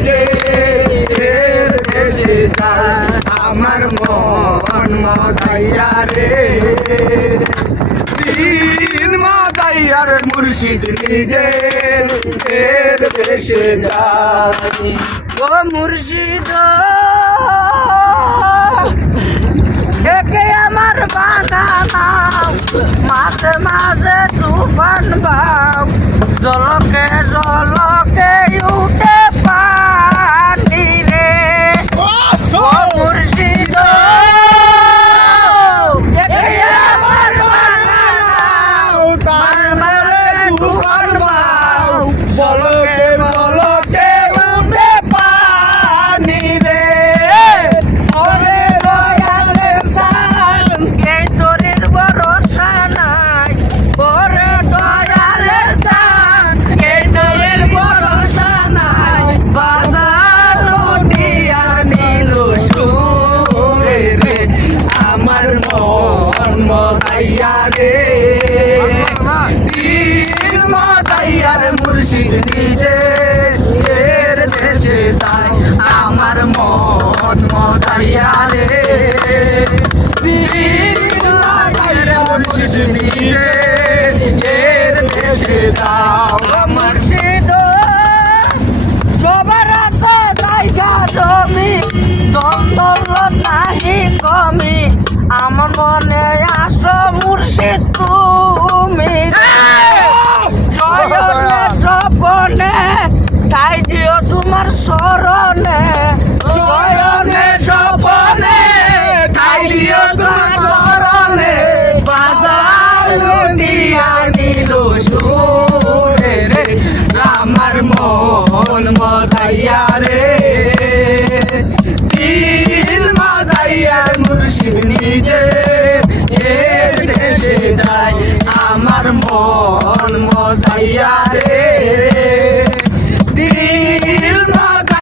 নিজে দেশে যায় আমার মন মজাইয়া রে পীর মজাইয়ার মুর্শিদ নিজে দেশে যায় ও মুর্শিদ একে আমার বাগানাও মাঝে মাঝে তুফান ভাব জলকে জলকে উঠে পানি রে ও মুর্শিদ একে আমার বাগানাও মাঝে মাঝে তুফান ভাব জলকে জলকে উঠে পানি রে ওরে দয়ালের সাল এই তোরের ভরসা নাই ওরে দয়ালের সাল এই তোরের ভরসা নাই বাজার লুটিয়া নিল সুরে রে আমার মন মজাইয়া রে পীর মজাইয়ার মুর্শিদ নিজে দেশে যায় আমার মন মজাইয়া রে পীর মজাইয়ার মুর্শিদ নিজে দেশে যাও আমার মুর্শিদ সবার আছে জায়গা জমি দ্বন্দ্ব নাহি কমি আমার মনে আসো মুর্শিদ তুমি জয়নে স্বপনে ঠাই দিও তোমার স্মরণে জয়নে স্বপনে ঠাই দিও তোমার চরণে বাজার লুটিয়া নিল সুরে রে আমার মন মজাইয়া রে পীর মজাইয়ার মুর্শিদ নিজে দেশে যায় আমার মন মজাইয়া রে